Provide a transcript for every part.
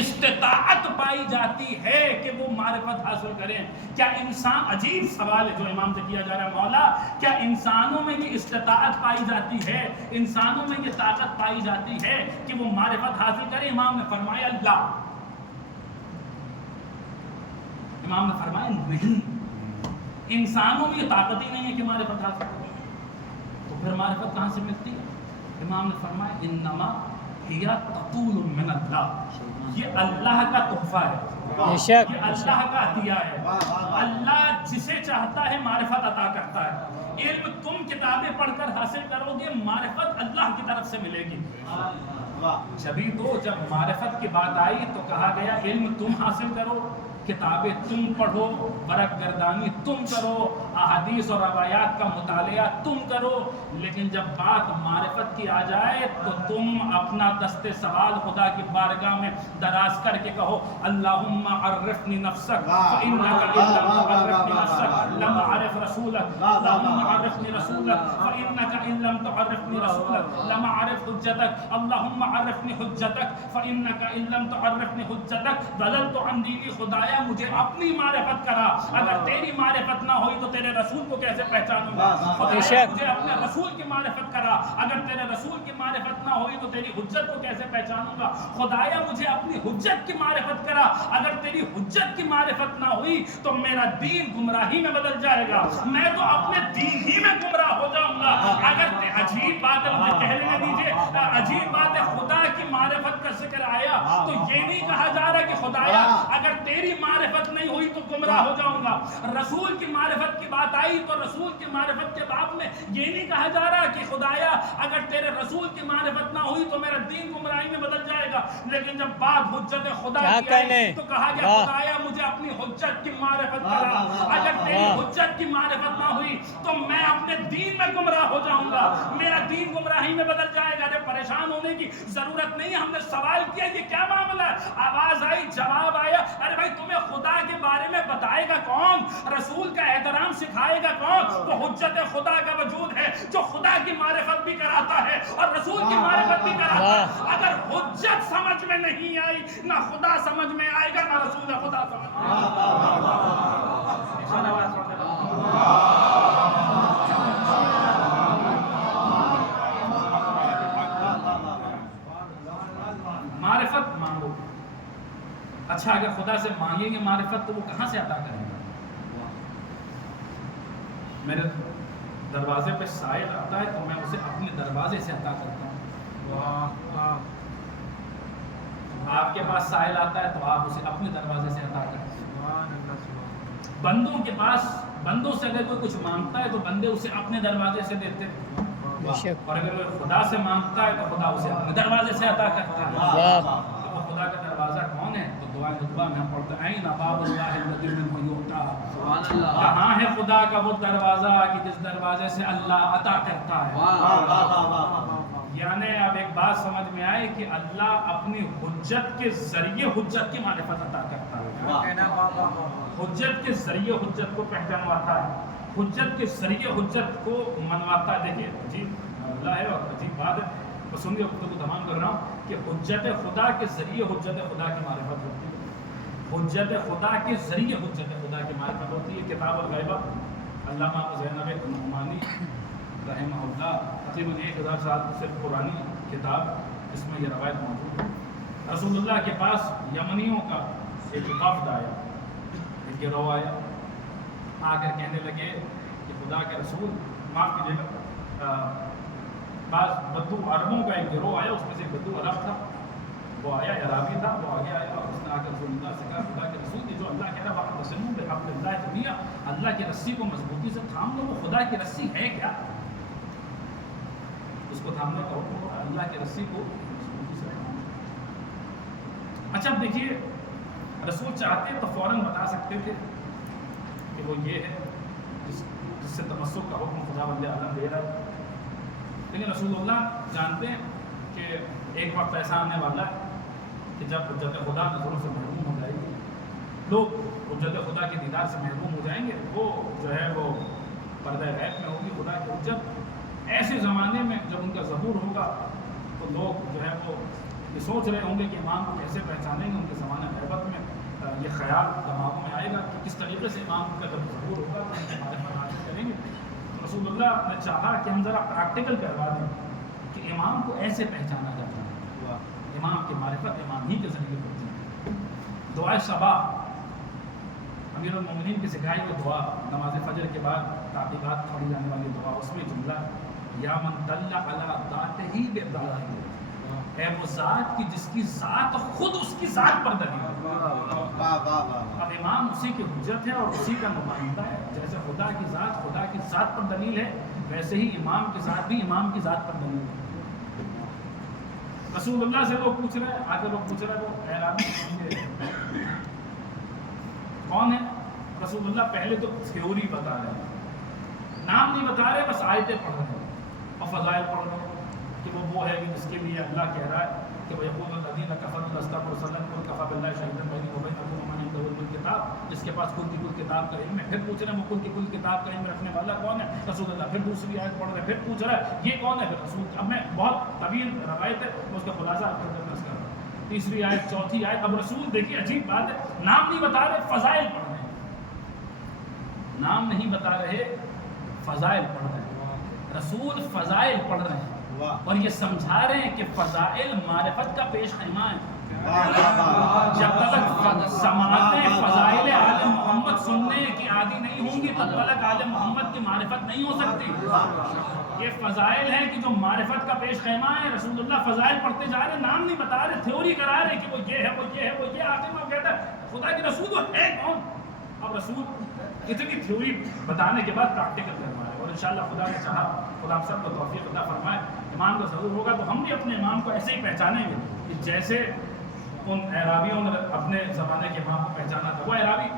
استطاعت پائی جاتی ہے کہ وہ معرفت حاصل کریں. کیا انسان، عجیب سوال ہے جو امام سے کیا جا رہا ہے، مولا کیا انسانوں میں یہ استطاعت پائی جاتی ہے، انسانوں میں یہ طاقت پائی جاتی ہے کہ وہ معرفت حاصل کریں؟ امام نے فرمایا اللہ. امام نے فرمایا نہیں، انسانوں میں یہ طاقت ہی نہیں ہے کہ معرفت حاصل کریں. تو پھر معرفت کہاں سے ملتی ہے؟ امام نے فرمایا انما ہی تطول من اللہ، یہ اللہ کا تحفہ ہے، یہ اللہ کا عطیہ ہے. اللہ جسے چاہتا ہے معرفت عطا کرتا ہے. علم تم کتابیں پڑھ کر حاصل کرو گے، معرفت اللہ کی طرف سے ملے گی. جبھی تو جب معرفت کی بات آئی تو کہا گیا علم تم حاصل کرو، کتابیں تم پڑھو، ورق گردانی تم کرو، احادیث اور روایات کا مطالعہ تم کرو. لیکن جب بات معرفت کی آ جائے تو تم اپنا دست سوال خدا کی بارگاہ میں دراز کر کے کہو اللہم عرفنی نفسک فإنک ان لم تعرفنی نفسک لم اعرف رسولک، اللہم عرفنی رسولک فإنک ان لم تعرفنی رسولک لم اعرف حجتک، اللہم عرفنی حجتک فإنک ان لم تعرفنی حجتک ضللت عن دینی. خدایا مجھے اپنی معرفت کرا، اگر تیری معرفت نہ ہوئی تو تیرے رسول کو کیسے پہچانوں گا؟ خدایا مجھے اپنے رسول کی معرفت کرا، اگر تیرے رسول کی معرفت نہ ہوئی تو تیری حجت کو کیسے پہچانوں گا؟ خدایا مجھے اپنی حجت کی معرفت کرا، اگر تیری حجت کی معرفت نہ ہوئی تو میرا دین گمراہی میں بدل جائے گا، میں تو اپنے دین ہی میں گمراہ ہو جاؤں گا. اگر عجیب بات ہے، مجھے کہہ لینے دیجیے، عجیب بات ہے، خدا کی معرفت کا ذکر آیا تو یہ نہیں کہا جا رہا کہ خدایا اگر تیری معرفت نہیں ہوئی تو گمراہ ہو جاؤں گا. رسول کی معرفت کی بات آئی تو رسول کی معرفت کے باب میں یہ نہیں کہا جا رہا کہ خدایا اگر تیرے رسول کی معرفت نہ ہوئی تو میرا دین گمراہی میں بدل جائے گا. لیکن جب بات حجت خدا کی آئی تو کہا گیا خدایا مجھے اپنی حجت کی معرفت کرا، اگر تیری حجت کی معرفت نہ ہوئی تو میں اپنے دین میں گمراہ ہو جاؤں گا، میرا دین گمراہی میں بدل جائے گا. ارے پریشان ہونے کی ضرورت نہیں، ہم نے سوال کیا یہ کیا معاملہ ہے، آواز آئی، جواب آیا. ارے بھائی تمہیں خدا کے بارے میں بتائے گا کون، رسول کا احترام سکھائے گا کون؟ وہ حجت خدا کا وجود ہے جو خدا کی معرفت بھی کراتا ہے اور رسول کی معرفت بھی کراتا ہے. اگر حجت سمجھ میں نہیں آئی نہ خدا سمجھ میں آئے گا نہ رسول خدا سمجھ میں آئے گا. معرفت مانگو. اچھا اگر خدا سے مانگیں گے معرفت تو وہ کہاں سے عطا کریں گے؟ میرے دروازے پہ سائل آتا ہے تو میں اسے اپنے دروازے سے عطا کرتا ہوں. آپ کے پاس سائل آتا ہے تو آپ اسے اپنے دروازے سے عطا کرتے ہیں. بندوں کے پاس، بندوں سے اگر کوئی کچھ مانگتا ہے تو بندے اسے اپنے دروازے سے دیتے ہیں، اور اگر کوئی خدا سے مانگتا ہے تو خدا اسے اپنے دروازے سے عطا کرتا ہے. تو خدا کا دروازہ کون ہے؟ تو دعا میں ہم پڑھتے ہیں این باب اللہ الذی منہ یؤتی، کہاں ہے خدا کا وہ دروازہ کہ جس دروازے سے اللہ عطا کرتا ہے. یعنی اب ایک بات سمجھ میں آئے کہ اللہ اپنی حجت کے ذریعے حجت کی معرفت عطا کرتا ہے، حجت کے ذریعے حجت کو پہچانواتا ہے، حجت کے ذریعے حجت کو منواتا ہے. دیکھیے عجیب اللہ ہے اور عجیب بات ہے، سنیے خود کو تمام کر رہا ہوں کہ حجت خدا کے ذریعے حجت خدا کی معرفت ہوتی ہے، حجت خدا کے ذریعے حجت خدا کی معرفت ہوتی ہے. کتاب الغیبہ علامہ زینب نعمانی رحمہ اللہ، تقریباً 1000 سال سے پرانی کتاب، اس میں یہ روایت موجود ہے. رسول اللہ کے پاس یمنیوں کا ایک وفد آیا، ایک گروہ آیا، آ کر کہنے لگے کہ خدا کے رسول، معاف کیجیے گا، بعض بدو عربوں کا ایک گروہ آیا، اس میں سے بدو عرب تھا، وہ آیا، عربی تھا، وہ آگے آیا اور اس نے آ کر رسول اللہ سے کہا خدا کے رسول کی جو اللہ کہہ رہا ہے وَاعْتَصِمُوا بِحَبْلِ اللَّهِ جَمِيعًا، اللہ کی رسی کو مضبوطی سے تھام لو. وہ خدا کی رسی ہے کیا؟ اس کو تھامنے کا حکم ہو، اللہ کی رسی کو مضبوطی سے تھام لو. اچھا اب دیکھیے، رسول چاہتے تو فوراً بتا سکتے تھے کہ وہ یہ ہے جس سے تمسک کا حکم خدا بند عالم دے رہا ہے، لیکن رسول اللہ جانتے ہیں کہ ایک وقت ایسا آنے والا ہے کہ جب حجت خدا نظروں سے محروم ہو جائے گی، لوگ حجت خدا کے دیدار سے محروم ہو جائیں گے، وہ جو ہے وہ پردہ غیب میں ہوگی خدا کی حجت. ایسے زمانے میں جب ان کا ظہور ہوگا تو لوگ جو ہے وہ یہ سوچ رہے ہوں گے کہ امام کو کیسے پہچانیں گے، ان کے یہ خیال دماغوں میں آئے گا کہ کس طریقے سے امام کا جب ظہور ہوگا ہمارے حاصل کریں گے. رسول اللہ نے چاہا کہ ہم ذرا پریکٹیکل کروا دیں کہ امام کو ایسے پہچانا جاتا ہے. امام کی معرفت امام ہی کے ذریعے ہوتی ہے. دعائے صباح امیر المومنین کی سکھائی ہوئی دعا نماز فجر کے بعد تعقیبات پڑھی جانے والی دعا, اس میں جملہ یا من دل علی ذاتہ بذاتہ, اے وہ ذات کی جس کی ذات خود اس کی ذات پر دلیل ہے. اب امام اسی کی حجت ہے اور اسی کا نمائندہ ہے. جیسے خدا کی ذات پر دلیل ہے, ویسے ہی امام کی ذات بھی امام کی ذات پر دلیل ہے. رسول اللہ سے لوگ پوچھ رہے ہیں, آگے لوگ پوچھ رہے ہیں وہ اعرابی کون ہے؟ رسول اللہ پہلے تو تھیوری بتا رہے ہیں, نام نہیں بتا رہے, بس آیتیں پڑھ رہے ہیں اور فضائل پڑھ رہے ہیں کہ وہ ہے کہ جس کے لیے اللہ کہہ رہا ہے کہ وَيَقُولُ الَّذِينَ كَفَرُوا لَسْتَ مُرْسَلًا قُلْ كَفَىٰ بِاللَّهِ شَهِيدًا بَيْنِي وَبَيْنَكُمْ وَمَنْ عِندَهُ عِلْمُ الْكِتَابِ, جس کے پاس کل کی کل کتاب کا علم ہے. پھر پوچھ رہے ہیں وہ کل کی کل کتاب کا علم رکھنے والا کون ہے؟ رسول اللہ. پھر دوسری آیت پڑھ رہے ہیں, پھر پوچھ رہا ہے یہ کون ہے؟ پھر رسول. اب میں بہت طویل روایت ہے, میں اس کا خلاصہ آپ کو درس کر رہا ہوں. تیسری آیت, چوتھی آیت. اب رسول دیکھیے عجیب بات ہے, نام نہیں بتا رہے, فضائل پڑھ رہے ہیں. نام نہیں بتا رہے, فضائل پڑھ رہے ہیں. رسول فضائل پڑھ رہے ہیں اور یہ سمجھا رہے ہیں کہ فضائل معرفت کا پیش خیمہ ہے. جب تک سماعتیں فضائل آل محمد سننے کی عادی نہیں ہوں گی تب تک آل محمد کی معرفت نہیں ہو سکتی. یہ فضائل ہیں کہ جو معرفت کا پیش خیمہ ہے. رسول اللہ فضائل پڑھتے جا رہے ہیں, نام نہیں بتا رہے, تھیوری کرا رہے کہ وہ یہ ہے, وہ یہ ہے, وہ یہ. آخر میں وہ کہتا ہے خدا کے رسول وہ ہے کون؟ اب رسول اتنی تھیوری بتانے کے بعد پریکٹیکل کروا رہے ہیں. اور انشاءاللہ خدا نے چاہا, خدا ہم سب کو توفیق عطا فرمائے, امام کا ضرور ہوگا تو ہم بھی اپنے امام کو ایسے ہی پہچانیں گے کہ جیسے ان اعرابیوں نے اپنے زمانے کے امام کو پہچانا تھا. وہ اعرابی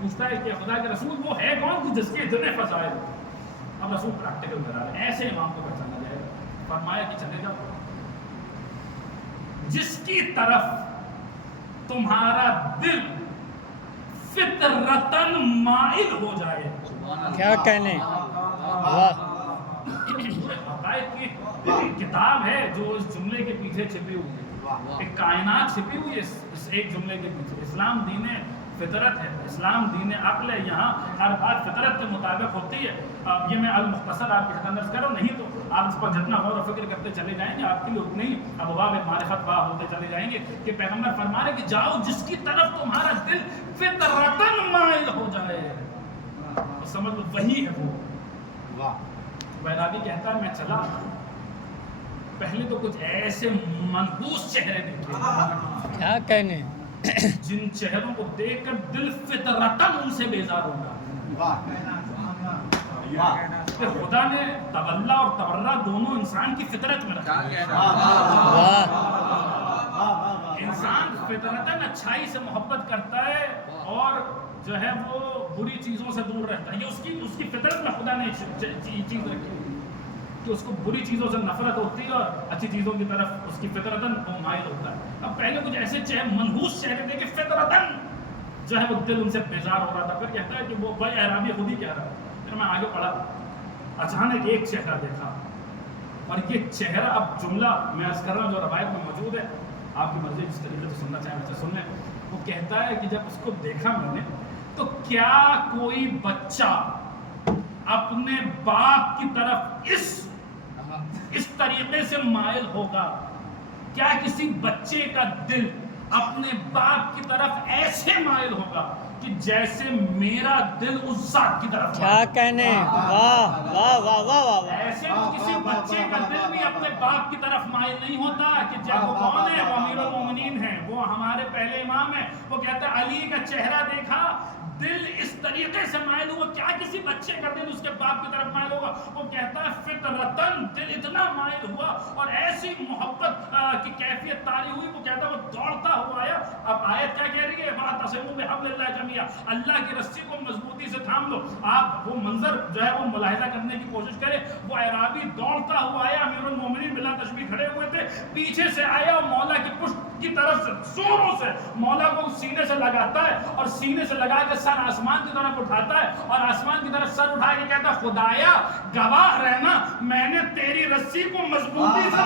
پوچھتا ہے کہ خدا کے رسول وہ ہے کون جس کے اتنے فضائل. اب رسول پریکٹیکل کرا رہے ہیں, ایسے امام کو پہچانا جائے گا. فرمایا کہ چلے جاؤ جس کی طرف تمہارا دل فطرتاً مائل ہو جائے. کیا کہنے, حقائق کی کتاب ہے جو اس جملے کے پیچھے چھپی ہوئی ہے. ایک کائنات چھپی ہوئی ہے اس ایک جملے کے پیچھے. اسلام دین فطرت ہے, اسلام دین عقل ہے. یہاں ہر بات فطرت کے مطابق ہوتی ہے. یہ میں المختصر آپ کے خدمت کر رہا ہوں, نہیں تو آپ اس پر جتنا غور و فکر کرتے چلے جائیں گے آپ کے لیے اتنے ہی ابواب معرفت باہ ہوتے چلے جائیں گے. کہ پیغمبر فرما رہے کہ جاؤ جس کی طرف تمہارا دل فطرتاً مائل ہو جائے, تو سمجھ لو وہی ہے وہ. بیرابی کہتا ہے میں چلا, پہلے تو کچھ ایسے منحوس چہرے دیکھے کیا کہنے, جن چہروں کو دیکھ کر دل فطرتاً ان سے بیزار ہوگا. خدا نے تولا اور تبرہ دونوں انسان کی فطرت میں رکھا. انسان فطرتاً اچھائی سے محبت کرتا ہے اور جو ہے وہ بری چیزوں سے دور رہتا ہے. یہ اس کی فطرت میں خدا نے چیز رکھی کہ اس کو بری چیزوں سے نفرت ہوتی ہے اور اچھی چیزوں کی طرف اس کی فطرتاً مائل ہوتا ہے. اب پہلے کچھ ایسے منحوس چہرے تھے کہ فطرتاً جو ہے وہ دل ان سے بیزار ہو رہا تھا. پھر کہتا ہے کہ وہ بھائی اعرابی خود ہی کہہ رہا. پھر میں آگے پڑھا, اچانک ایک چہرہ دیکھا, اور یہ چہرہ اب جملہ میں عرض کر رہا ہوں جو روایت میں موجود ہے, آپ کی مرضی جس طریقے سے سننا چاہیں ویسے سن لیں. وہ کہتا ہے کہ جب اس کو دیکھا میں نے تو کیا کوئی بچہ اپنے باپ کی طرف اس طریقے سے مائل ہوگا؟ کیا کسی بچے کا دل اپنے باپ کی طرف ایسے مائل ہوگا کہ جیسے میرا دل اس ذات کی طرف. کیا کہنے, واہ واہ واہ واہ واہ. ایسے تو کسی بچے کا دل بھی اپنے باپ کی طرف مائل نہیں ہوتا. کہ جب وہ کون ہے؟ وہ امیر المومنین ہیں, وہ ہمارے پہلے امام ہیں. وہ کہتا ہے علی کا چہرہ دیکھا, دل اس طریقے سے مائل ہوا. کیا کسی بچے کا دل اس کے باپ کی طرف مائل ہوگا؟ وہ کہتا ہے فطرتاً دل اتنا مائل ہوا اور ایسی محبت کی کیفیت طاری ہوئی. وہ کہتا ہے وہ دوڑتا ہوا آیا. اب آیت کیا کہہ رہی ہے؟ وَاعْتَصِمُوا بِحَبْلِ اللَّهِ جَمِيعًا, اللہ کی رسی کو مضبوطی سے تھام لو. آپ وہ منظر جو ہے وہ ملاحظہ کرنے کی کوشش کریں. وہ اعرابی دوڑتا ہوا آیا, امیر المومنین بلا تشبیہ کھڑے ہوئے تھے, پیچھے سے آیا اور مولا کی پشت کی طرف سے زوروں سے مولا کو سینے سے لگاتا ہے اور سینے سے لگا کے سر آسمان کی طرف اٹھاتا ہے اور آسمان کی طرف سر اٹھا کے کہتا ہے خدایا گواہ رہنا میں نے تیری رسی کو مضبوطی سے